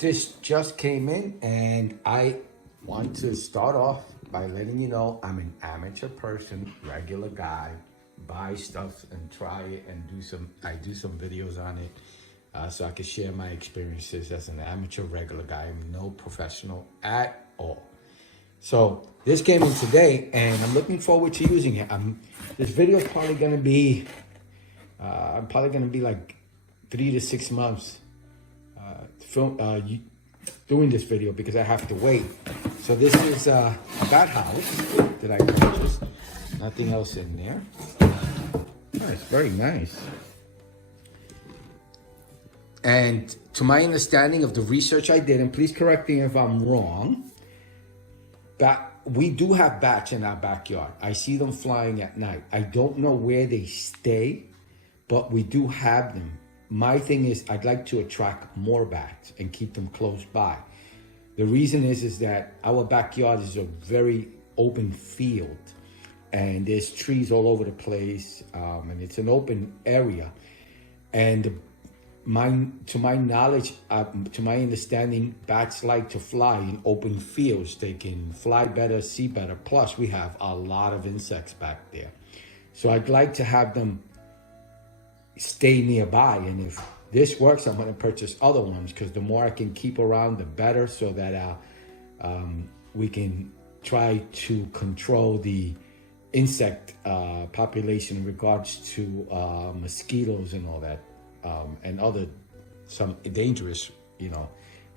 This just came in, and I want to start off by letting you know I'm an amateur person, regular guy, buy stuff and try it and I do some videos on it so I can share my experiences as an amateur regular guy. I'm no professional at all. So this came in today, and I'm looking forward to using it. This video is probably going to be, I'm probably going to be like 3 to 6 months doing this video because I have to wait. So this is a bat house that I purchased. Nothing else in there. Nice, very nice. And to my understanding of the research I did, and please correct me if I'm wrong, we do have bats in our backyard. I see them flying at night. I don't know where they stay, but we do have them. My thing is I'd like to attract more bats and keep them close by. The reason is that our backyard is a very open field, and there's trees all over the place, and it's an open area. And to my knowledge, to my understanding, bats like to fly in open fields. They can fly better, see better. Plus, we have a lot of insects back there. So I'd like to have them stay nearby. And if this works, I'm going to purchase other ones, because the more I can keep around, the better, so that we can try to control the insect population in regards to mosquitoes and all that. And some dangerous,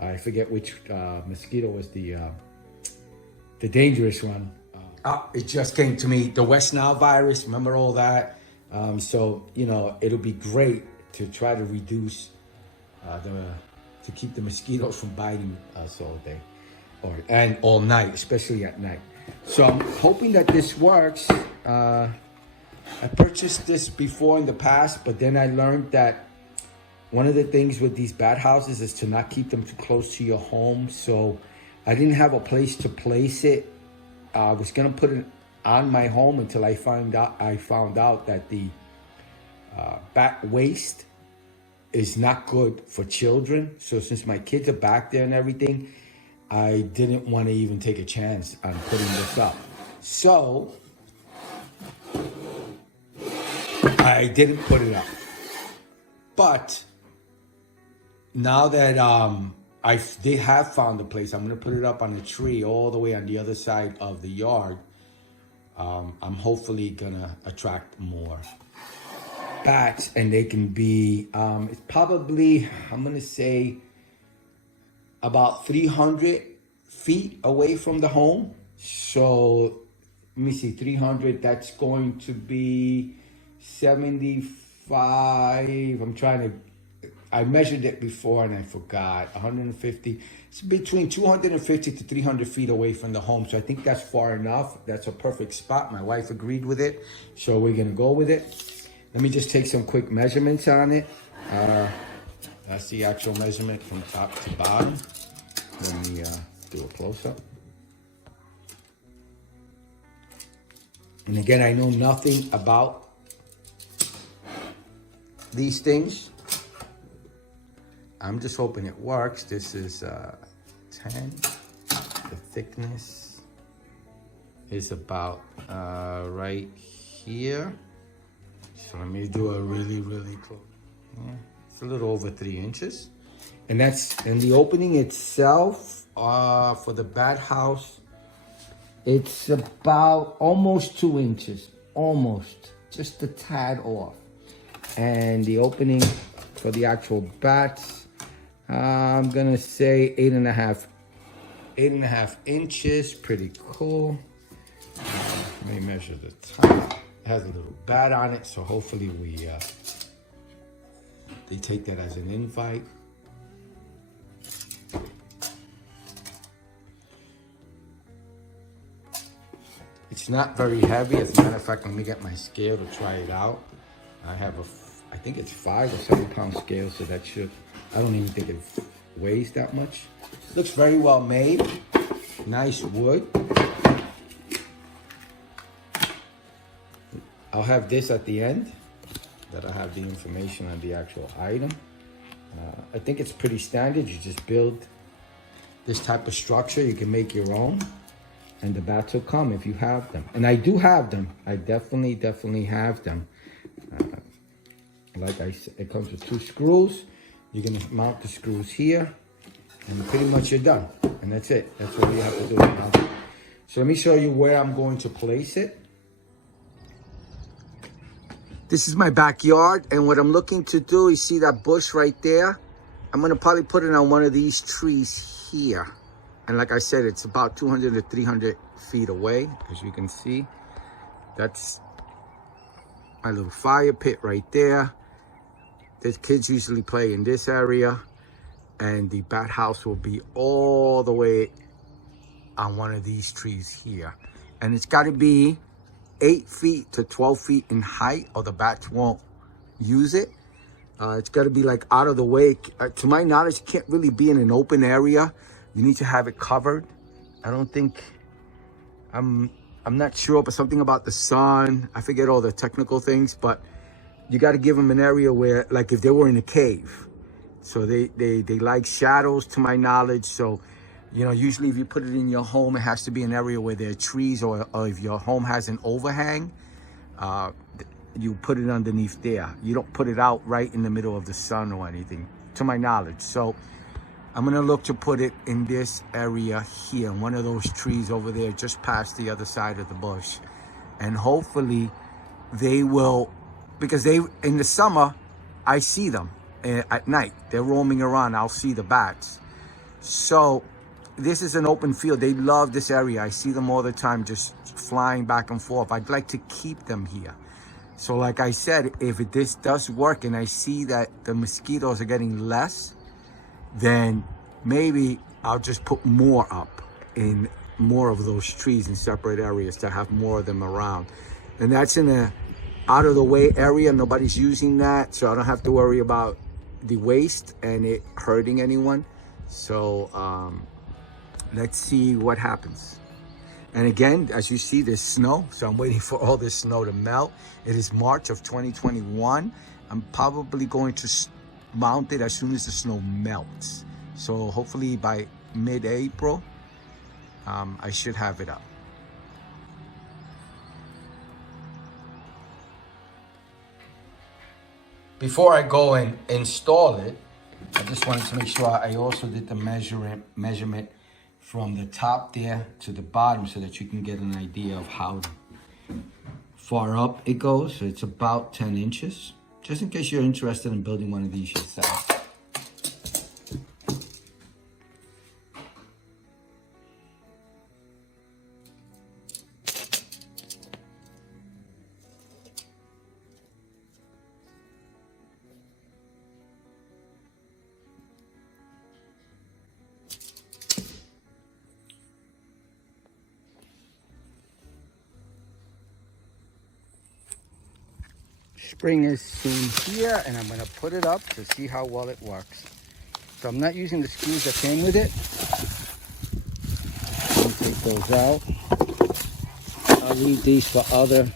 I forget which mosquito was the dangerous one. It just came to me, the West Nile virus, remember all that? So, it'll be great to try to reduce to keep the mosquitoes from biting us all day and all night, especially at night. So I'm hoping that this works. I purchased this before in the past, but then I learned that one of the things with these bat houses is to not keep them too close to your home. So I didn't have a place to place it. I was gonna put it on my home until I found out that the bat waste is not good for children. So since my kids are back there and everything, I didn't want to even take a chance on putting this up. So I didn't put it up. But now that they have found a place, I'm going to put it up on a tree all the way on the other side of the yard. I'm hopefully going to attract more bats, and they can be, it's probably, I'm going to say, about 300 feet away from the home. So let me see, 300, that's going to be 75. I measured it before and I forgot. 150. It's between 250 to 300 feet away from the home. So I think that's far enough. That's a perfect spot. My wife agreed with it, so we're gonna go with it. Let me just take some quick measurements on it. That's the actual measurement from top to bottom. Let me do a close-up. And again, I know nothing about these things. I'm just hoping it works. This is 10. The thickness is about right here. So let me do a really close. Yeah, it's a little over 3 inches. And the opening itself for the bat house, it's about almost 2 inches. Almost. Just a tad off. And the opening for the actual bats, I'm gonna say 8.5 inches. Pretty cool. Let me measure the top. It has a little bat on it, so hopefully they take that as an invite. It's not very heavy. As a matter of fact, let me get my scale to try it out. I have I think it's 5 or 7 pound scale, so that I don't even think it weighs that much. Looks very well made. Nice wood. I'll have this at the end, that I have the information on the actual item. I think it's pretty standard. You just build this type of structure. You can make your own, and the bats will come if you have them. And I do have them. I definitely have them. Like I said, it comes with 2 screws. You're gonna mount the screws here, and pretty much you're done. And that's it. That's all you have to do. So let me show you where I'm going to place it. This is my backyard, and what I'm looking to do, you see that bush right there? I'm gonna probably put it on one of these trees here. And like I said, it's about 200 to 300 feet away, as you can see. That's my little fire pit right there. The kids usually play in this area, and the bat house will be all the way on one of these trees here. And it's gotta be 8 feet to 12 feet in height, or the bats won't use it. It's got to be like out of the way. To my knowledge, it can't really be in an open area. You need to have it covered. I don't think, I'm not sure, but something about the sun. I forget all the technical things, but you got to give them an area where, like if they were in a cave. So they like shadows, to my knowledge. So, you know, usually if you put it in your home, it has to be an area where there are trees, or if your home has an overhang, you put it underneath there. You don't put it out right in the middle of the sun or anything, to my knowledge. So I'm gonna look to put it in this area here, in one of those trees over there, just past the other side of the bush. And hopefully they will, because in the summer, I see them at night. They're roaming around, I'll see the bats. So this is an open field. They love this area. I see them all the time, just flying back and forth. I'd like to keep them here. So like I said, if this does work and I see that the mosquitoes are getting less, then maybe I'll just put more up in more of those trees in separate areas to have more of them around. And that's in a out of the way area. Nobody's using that, so I don't have to worry about the waste and it hurting anyone. So let's see what happens. And again, as you see, there's snow, so I'm waiting for all this snow to melt. It is March of 2021. I'm probably going to mount it as soon as the snow melts. So hopefully by mid-April, I should have it up. Before I go and install it, I just wanted to make sure I also did the measurement from the top there to the bottom, so that you can get an idea of how far up it goes. So it's about 10 inches, just in case you're interested in building one of these yourself. Spring is soon here, and I'm gonna put it up to see how well it works. So I'm not using the screws that came with it. Let me take those out. I'll leave these for other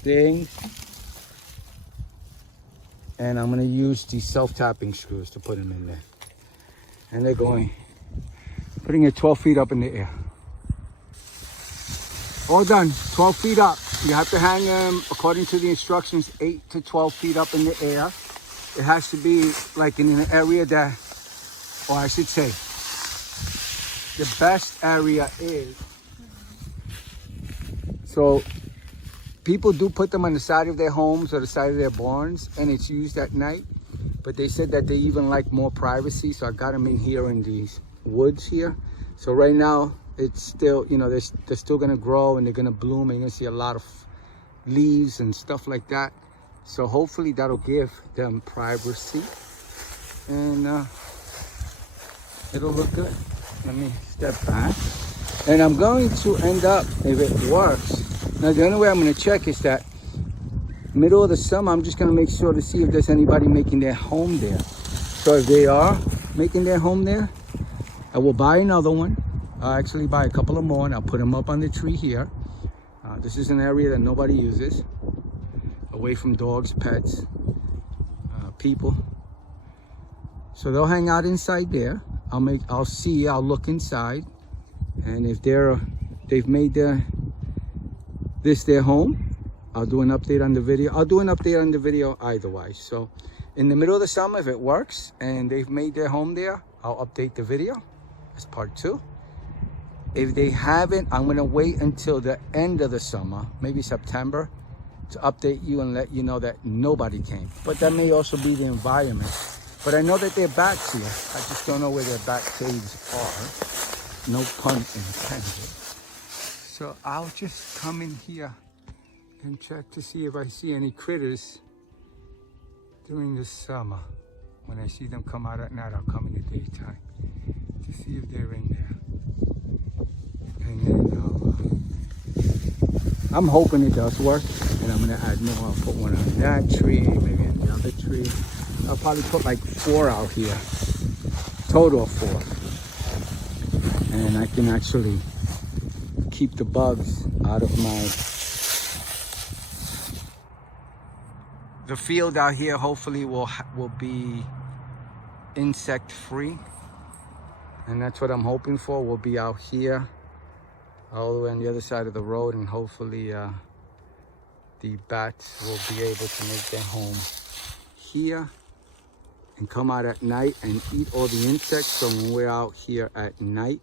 things. And I'm gonna use these self-tapping screws to put them in there. And they're putting it 12 feet up in the air. All done, 12 feet up. You have to hang them, according to the instructions, 8 to 12 feet up in the air. It has to be like in an area that, or I should say, the best area is. So people do put them on the side of their homes or the side of their barns, and it's used at night. But they said that they even like more privacy, so I got them in here in these woods here. So right now, it's still, you know, they're still gonna grow and they're gonna bloom, and you're gonna see a lot of leaves and stuff like that. So hopefully that'll give them privacy, and it'll look good. Let me step back. And I'm going to end up, if it works, now the only way I'm gonna check is that middle of the summer, I'm just gonna make sure to see if there's anybody making their home there. So if they are making their home there, I will buy another one. I'll actually buy a couple of more, and I'll put them up on the tree here. This is an area that nobody uses, away from dogs, pets, people. So they'll hang out inside there. I'll look inside, and if they've made this their home, I'll do an update on the video. I'll do an update on the video either way. So in the middle of the summer, if it works and they've made their home there, I'll update the video as part 2. If they haven't, I'm gonna wait until the end of the summer, maybe September, to update you and let you know that nobody came. But that may also be the environment. But I know that there are bats here. I just don't know where their bat caves are. No pun intended. So I'll just come in here and check to see if I see any critters during the summer. When I see them come out at night, I'll come in the daytime to see if they're in there. And then I'm hoping it does work, and I'm gonna add more. I'll put one on that tree, maybe on the other tree. I'll probably put like 4 out here, total of 4. And I can actually keep the bugs out of the field out here. Hopefully will be insect free, and that's what I'm hoping for. We'll be out here all the way on the other side of the road, and hopefully the bats will be able to make their home here and come out at night and eat all the insects, so when we're out here at night,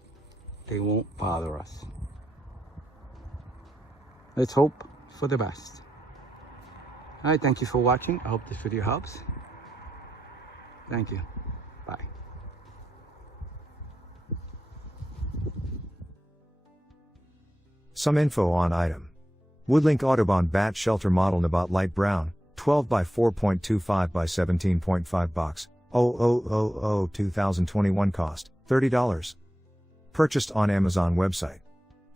they won't bother us. Let's hope for the best. All right, thank you for watching. I hope this video helps. Thank you. Bye. Some info on item. Woodlink Audubon Bat Shelter Model NABAT Light Brown, 12 by 4.25 by 17.5 box, 0000 2021 cost, $30. Purchased on Amazon website.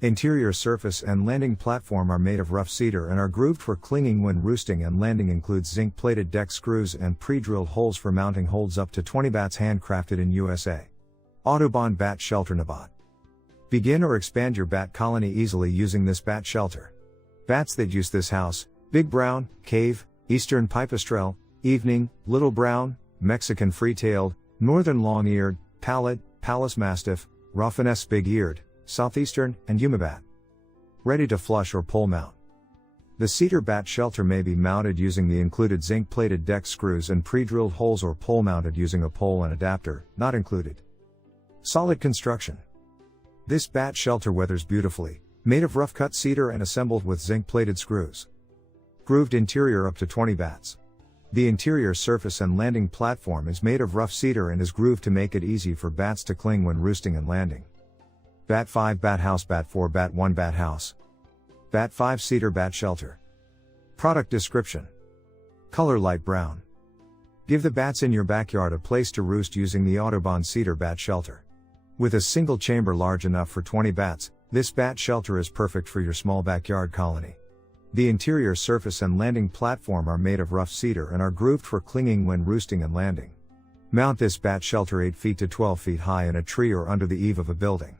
Interior surface and landing platform are made of rough cedar and are grooved for clinging when roosting, and landing includes zinc-plated deck screws and pre-drilled holes for mounting. Holds up to 20 bats, handcrafted in USA. Audubon Bat Shelter NABAT. Begin or expand your bat colony easily using this bat shelter. Bats that use this house: big brown, cave, eastern pipistrelle, evening, little brown, Mexican free-tailed, northern long-eared, pallid, Pallas mastiff, Rafinesque big-eared, southeastern, and Yuma bat. Ready to flush or pole mount. The Cedar Bat Shelter may be mounted using the included zinc-plated deck screws and pre-drilled holes, or pole mounted using a pole and adapter, not included. Solid construction. This bat shelter weathers beautifully, made of rough-cut cedar and assembled with zinc-plated screws. Grooved interior up to 20 bats. The interior surface and landing platform is made of rough cedar and is grooved to make it easy for bats to cling when roosting and landing. Bat 5 Bat House, Bat 4 Bat 1 Bat House. Bat 5 Cedar Bat Shelter. Product description. Color light brown. Give the bats in your backyard a place to roost using the Audubon Cedar Bat Shelter. With a single chamber large enough for 20 bats, this bat shelter is perfect for your small backyard colony. The interior surface and landing platform are made of rough cedar and are grooved for clinging when roosting and landing. Mount this bat shelter 8 feet to 12 feet high in a tree or under the eave of a building.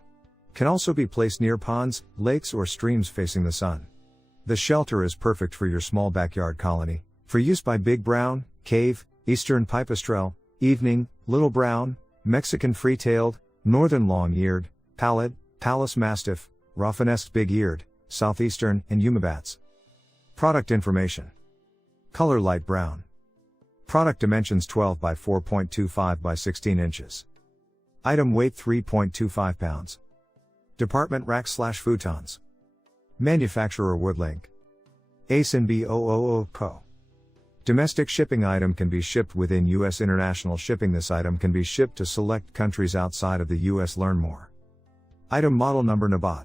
Can also be placed near ponds, lakes, or streams facing the sun. The shelter is perfect for your small backyard colony, for use by big brown, cave, eastern pipistrelle, evening, little brown, Mexican free-tailed, northern long-eared, pallid, Pallas mastiff, Rafinesque big-eared, southeastern, and Yuma bats. Product information. Color light brown. Product dimensions 12 by 4.25 by 16 inches. Item weight 3.25 pounds. Department rack/futons. Manufacturer Woodlink. ASIN B000 Co. Domestic shipping. Item can be shipped within U.S. International shipping. This item can be shipped to select countries outside of the U.S. Learn more. Item model number NABAT.